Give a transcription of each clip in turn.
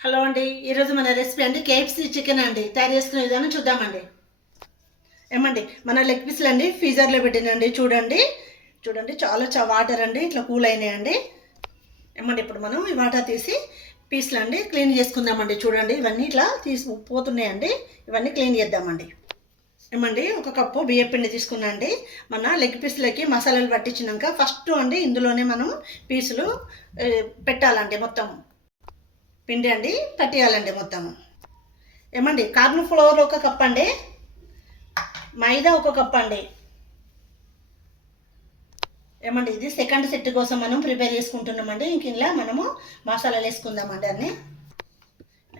Hello అండి. ఈరోజు మన రెసిపీ అండి కేఎఫ్సీ చికెన్ అండి. తయారు చేసుకునే విధానం చూద్దామండి. ఏమండి మన లెగ్ పీస్లు అండి ఫ్రీజర్లో పెట్టినండి. చూడండి చూడండి చాలా వాటర్ అండి ఇట్లా కూల్ అయినాయండి. ఏమండి ఇప్పుడు మనం ఈ వాటర్ తీసి పీస్లు అండి క్లీన్ చేసుకుందామండి. చూడండి ఇవన్నీ ఇట్లా తీసి పోతున్నాయండి. ఇవన్నీ క్లీన్ చేద్దామండి. ఏమండి ఒక కప్పు బియ్యం పిండి తీసుకున్నా అండి. మన లెగ్ పీస్లకి మసాలాలు పట్టించినాక ఫస్ట్ అండి ఇందులోనే మనం పీసులు పెట్టాలండి. మొత్తం పిండి అండి పట్టేయాలండి మొత్తం. ఏమండి కార్న్ ఫ్లోర్ ఒక కప్ అండి, మైదా ఒక కప్ అండి. ఏమండి ఇది సెకండ్ సెట్ కోసం మనం ప్రిపేర్ చేసుకుంటున్నామండి. ఇంక ఇలా మనము మసాలాలు వేసుకుందామండి అన్నీ.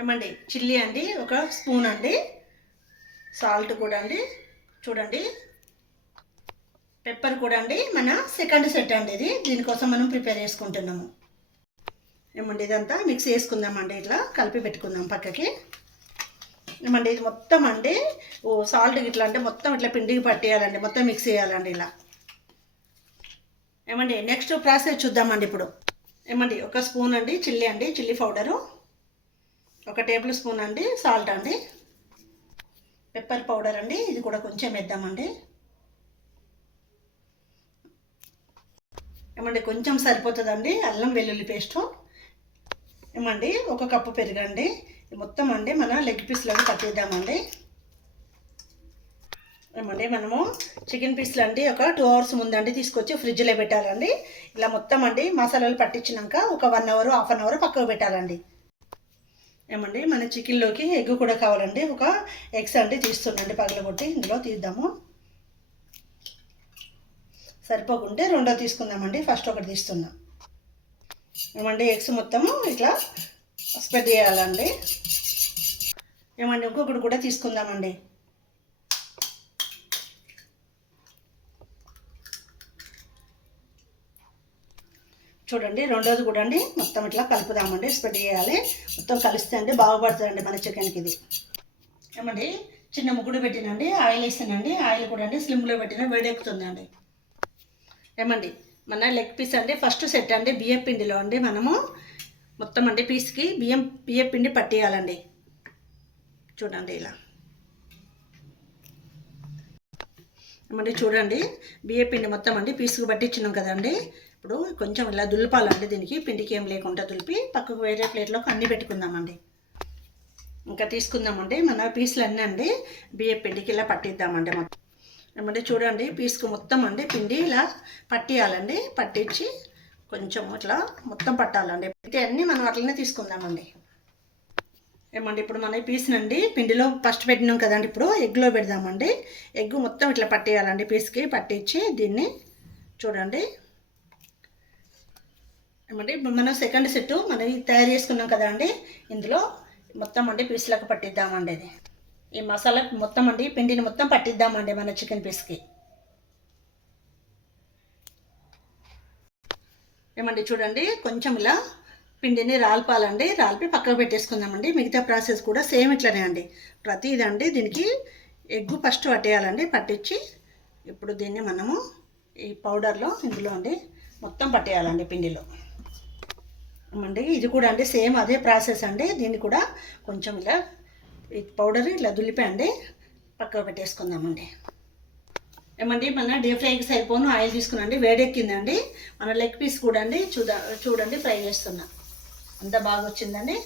ఏమండి చిల్లీ అండి ఒక స్పూన్ అండి, సాల్ట్ కూడా అండి, చూడండి పెప్పర్ కూడా అండి మన సెకండ్ సెట్ అండి. ఇది దీనికోసం మనం ప్రిపేర్ చేసుకుంటున్నాము. ఏమండి ఇదంతా మిక్స్ చేసుకుందామండి. ఇట్లా కలిపి పెట్టుకుందాం పక్కకి. ఏమండి ఇది మొత్తం అండి సాల్ట్ ఇట్లా అంటే మొత్తం ఇట్లా పిండికి పట్టేయాలండి. మొత్తం మిక్స్ చేయాలండి ఇలా. ఏమండి నెక్స్ట్ ప్రాసెస్ చూద్దామండి ఇప్పుడు. ఏమండి ఒక స్పూన్ అండి చిల్లీ అండి, చిల్లీ పౌడరు, ఒక టేబుల్ స్పూన్ అండి సాల్ట్ అండి, పెప్పర్ పౌడర్ అండి, ఇది కూడా కొంచెం వేద్దామండి. ఏమండి కొంచెం సరిపోతుందండి అల్లం వెల్లుల్లి పేస్టు. ఏమండి ఒక కప్పు పెరుగండి. మొత్తం అండి మన లెగ్ పీస్లను కట్టేద్దామండి. ఏమండి మనము చికెన్ పీస్లు అండి ఒక 2 అవర్స్ ముందండి తీసుకొచ్చి ఫ్రిడ్జ్లో పెట్టాలండి. ఇలా మొత్తం అండి మసాలాలు పట్టించినాక ఒక 1 అవర్ హాఫ్ అన్ అవర్ పక్కకు పెట్టాలండి. ఏమండి మన చికెన్లోకి ఎగ్ కూడా కావాలండి. ఒక ఎగ్స్ అండి తీస్తుండండి పగలగొట్టి ఇందులో తీద్దాము. సరిపోకుంటే రెండో తీసుకుందామండి. ఫస్ట్ ఒకటి తీస్తున్నాం. ఏమండి ఎగ్స్ మొత్తము ఇట్లా స్ప్రెడ్ చేయాలండి. ఏమండి ఇంకొకటి కూడా తీసుకుందామండి. చూడండి రెండోది కూడా అండి మొత్తం ఇట్లా కలుపుదామండి. స్ప్రెడ్ చేయాలి. మొత్తం కలిస్తే అండి బాగుపడుతుందండి మన చికెన్కి ఇది. ఏమండి చిన్న ముగ్గుడు పెట్టినండి, ఆయిల్ వేసానండి. ఆయిల్ కూడా అండి స్లిమ్లో పెట్టిన వేడెక్కుతుందండి. ఏమండి మన లెగ్ పీస్ అండి ఫస్ట్ సెట్ అండి బియ్యం పిండిలో అండి మనము మొత్తం అండి పీస్కి బియ్యం పిండి పట్టేయాలండి. చూడండి ఇలా. ఏమండి చూడండి బియ్యం పిండి మొత్తం అండి పీస్కి పట్టించినాం కదండి. ఇప్పుడు కొంచెం ఇలా దులపాలండి. దీనికి పిండికి ఏం లేకుండా దులిపి పక్కకు వేరే ప్లేట్లోకి అన్నీ పెట్టుకుందామండి. ఇంకా తీసుకుందామండి మన పీసులు అన్నీ అండి బియ్యం పిండికి ఇలా పట్టిద్దామండి మొత్తం. ఏమంటే చూడండి పీస్కు మొత్తం అండి పిండి ఇలా పట్టియాలండి. పట్టించి కొంచెం ఇట్లా మొత్తం పట్టాలండి. అయితే అన్నీ మనం అట్లనే తీసుకుందామండి. ఏమండి ఇప్పుడు మన పీస్నండి పిండిలో ఫస్ట్ పెట్టినాం కదండి. ఇప్పుడు ఎగ్లో పెడదామండి. ఎగ్ మొత్తం ఇట్లా పట్టేయాలండి. పీస్కి పట్టించి దీన్ని చూడండి. ఏమండి ఇప్పుడు మనం సెకండ్ సెట్ మనం తయారు చేసుకున్నాం కదా అండి. ఇందులో మొత్తం అండి పీస్లకు పట్టిద్దామండి. ఇది ఈ మసాలా మొత్తం అండి పిండిని మొత్తం పట్టిద్దామండి మన చికెన్ పీస్కి. ఏమండి చూడండి కొంచెం ఇలా పిండిని రాల్పాలండి. రాల్పి పక్కకు పెట్టేసుకుందామండి. మిగతా ప్రాసెస్ కూడా సేమ్ ఇట్లనే అండి. ప్రతిదండి దీనికి ఎగ్గు ఫస్ట్ పట్టేయాలండి. పట్టించి ఇప్పుడు దీన్ని మనము ఈ పౌడర్లో ఇందులో అండి మొత్తం పట్టేయాలండి పిండిలో. ఏమండి ఇది కూడా అండి సేమ్ అదే ప్రాసెస్ అండి. దీన్ని కూడా కొంచెం ఇలా ఈ పౌడర్ ఇలా దులిపండి పక్కకు పెట్టేసుకుందామండి. ఏమండి మన డీప్ ఫ్రైకి సరిపోను ఆయిల్ తీసుకున్నాండి. వేడెక్కిందండి. మన లెగ్ పీస్ కూడా అండి చూడండి ఫ్రై చేస్తున్నా. అంత బాగా వచ్చిందండి.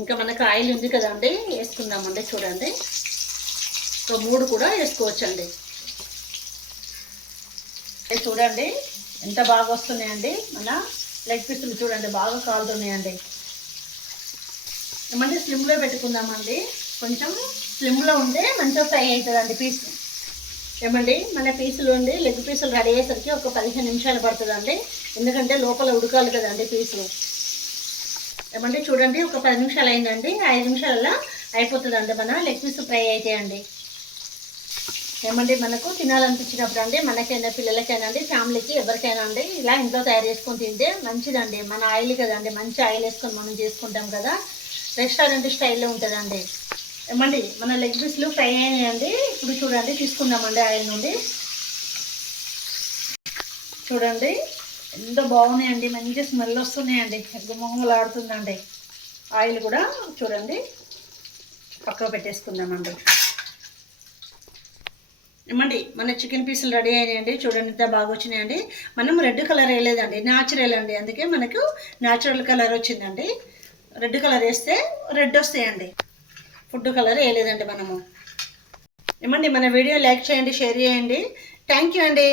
ఇంకా మనకు ఆయిల్ ఉంది కదండి వేసుకుందామండి. చూడండి ఒక 3 కూడా వేసుకోవచ్చండి. చూడండి ఎంత బాగా వస్తున్నాయండి మన లెగ్ పీసులు. చూడండి బాగా కాలుతున్నాయండి. ఏమంటే స్లిమ్లో పెట్టుకుందామండి. కొంచెం స్లిమ్లో ఉంటే మంచిగా ఫ్రై అవుతుందండి పీస్. ఏమండి మన పీసులు ఉండి లెగ్ పీసులు రెడీ అయ్యేసరికి ఒక 15 నిమిషాలు పడుతుందండి. ఎందుకంటే లోపల ఉడకాలి కదండి పీసులు. ఏమండి చూడండి ఒక 10 నిమిషాలు అయిందండి. 5 నిమిషాలలో అయిపోతుందండి మన లెగ్ పీస్ ఫ్రై అవుతాయండి. ఏమండి మనకు తినాలనిపించినప్పుడు అండి మనకైనా పిల్లలకైనా అండి ఫ్యామిలీకి ఎవరికైనా అండి ఇలా ఇంట్లో తయారు చేసుకొని తింటే మంచిదండి. మన ఆయిల్ కదండి, మంచి ఆయిల్ వేసుకొని మనం చేసుకుంటాం కదా. రెస్టారెంట్ స్టైల్లో ఉంటుందండి. ఏమండి మన లెగ్ పీస్లు ఫ్రై అయినాయండి. ఇప్పుడు చూడండి తీసుకుందామండి ఆయిల్ నుండి. చూడండి ఎంత బాగున్నాయండి. మంచి స్మెల్ వస్తున్నాయండి. గుమగుమలాడుతుందండి. ఆయిల్ కూడా చూడండి పక్కకు పెట్టేసుకుందామండి. ఏమండి మన చికెన్ పీసులు రెడీ అయినాయండి. చూడండి ఎంత బాగా వచ్చినాయండి. మనం రెడ్ కలర్ వేయలేదండి, న్యాచురల్ అండి, అందుకే మనకు న్యాచురల్ కలర్ వచ్చిందండి. రెడ్ కలర్ వేస్తే రెడ్ వస్తాయండి, ఫుడ్ కలర్ వేయలేదండి మనము. ఏమండి మన వీడియో లైక్ చేయండి, షేర్ చేయండి. థ్యాంక్ యూ అండి.